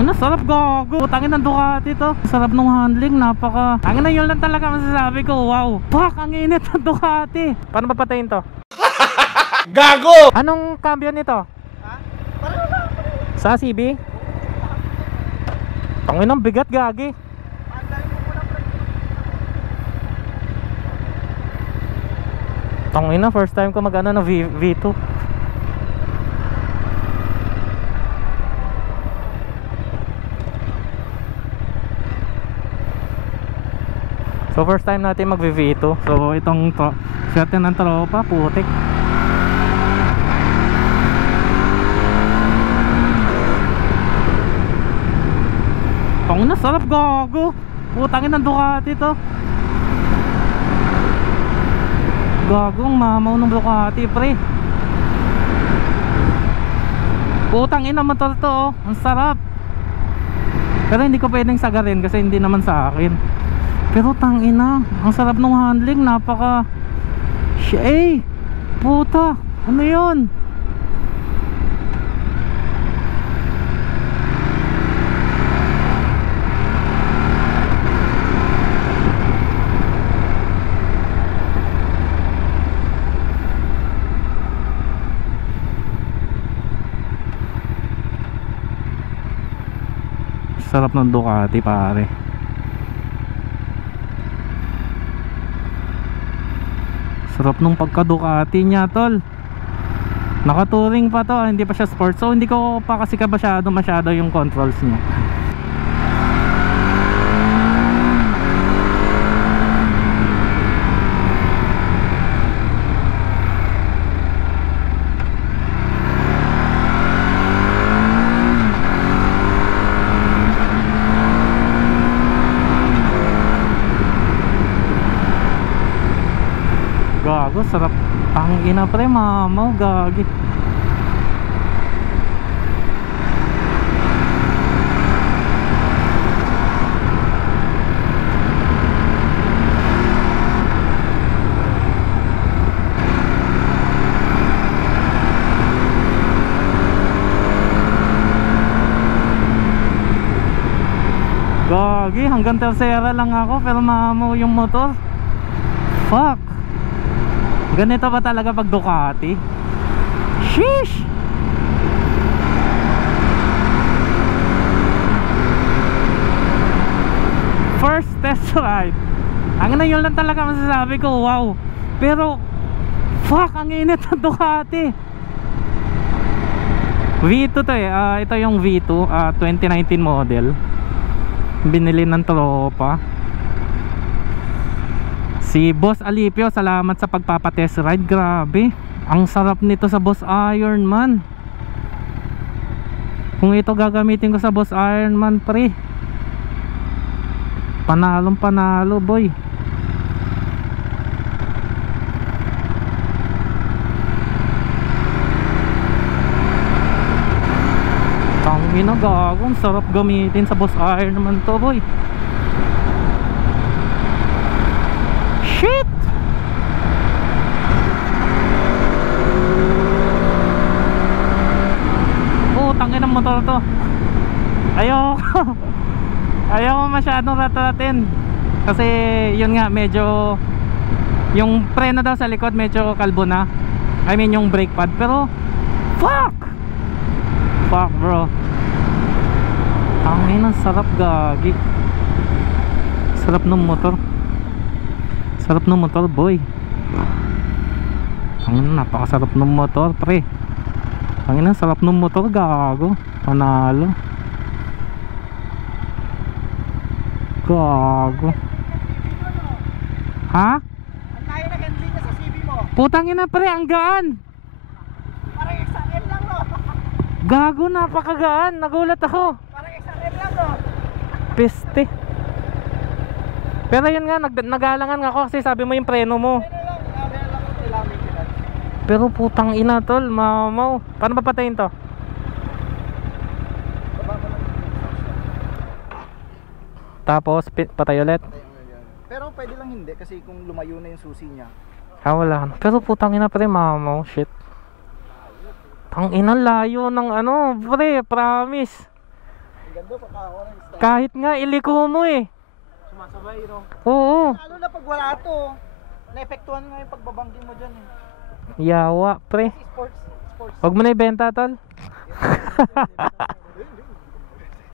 Ang sarap gago. Tangin ng Ducati to. Sarap nung handling, napaka. Tangin na, yun lang talaga masasabi ko. Wow. Fuck, ang init ng Ducati. Paano ba patayin to? Gago! Anong cambio nito? Ha? Parang wala. Sa CB? Tangin ng bigat gagi. Tangin na, first time ko mag-ano na V2. So first time natin mag-V2. So itong swerte ng tropa, putik. Tangin na, sarap gago. Putangin ng Ducati to. Gagong mamaw ng Ducati pre. Putang ina motor to oh. Ang sarap. Pero hindi ko pwedeng sagarin kasi hindi naman sa akin. Pero tang ina, ang sarap ng handling, napaka. Puta, ano yun? Sarap ng Ducati pare. Sarap nung pagka Ducati niya tol. Nakatouring pa to, hindi pa siya sport. So hindi ko pa kasi masyado yung controls niya. Gago, sarap. Tangina pre, mamaw, gagi. Gagi, hanggang tercera lang ako pero mamaw yung motor. Fuck. Ganito ba talaga pag Ducati? Sheesh! First test ride. Ang na, yun lang talaga masasabi ko. Wow. Pero fuck, ang init ng Ducati. V2 to eh. Ito yung V2 2019 model. Binili ng tropa. Si Boss Alipio, salamat sa pagpapatest ride. Grabe, ang sarap nito sa Boss Ironman. Kung ito gagamitin ko sa Boss Ironman pre, panalong panalo boy. Tangina gagong, sarap gamitin sa Boss Ironman to boy. Shit! Oh, tangin ng motor to. Ayoko. Ayoko masyadong rataratin. Kasi yun nga, medyo yung preno daw sa likod medyo kalbo na. I mean yung brake pad. Pero fuck! Fuck bro. Tangin, ang sarap gagi. Sarap ng motor. Sarap ng motor boy. Ang napakasarap ng motor pre. Ang ina, sarap ng motor gago. Panalo. Gago. Ha? Ang tayo na handling niya sa CB mo. Putang ina pre, ang gaan. Parang XRM lang no. Gago, napakagaan. Nagulat ako. Parang XRM lang no. Piste. Pero yun nga, nagalangan ako kasi sabi mo yung preno mo. Pero putang ina tol, mamaw. Paano ba patayin to? Tapos patay ulit. Pero pwede lang hindi kasi kung lumayo na yung susi niya. Wala. Pero putang ina pre, mamaw, shit. Tang ina, layo ng ano, pre, promise. Sigurado pagkakawalan yung style. Kahit nga iliko mo eh. Sumasabay, no? Oo. Lalo na pag wala to, naepektuhan nga yung pagbabangking mo dyan eh. Yawa, pre. Kasi sports. Huwag mo na ibenta, tol.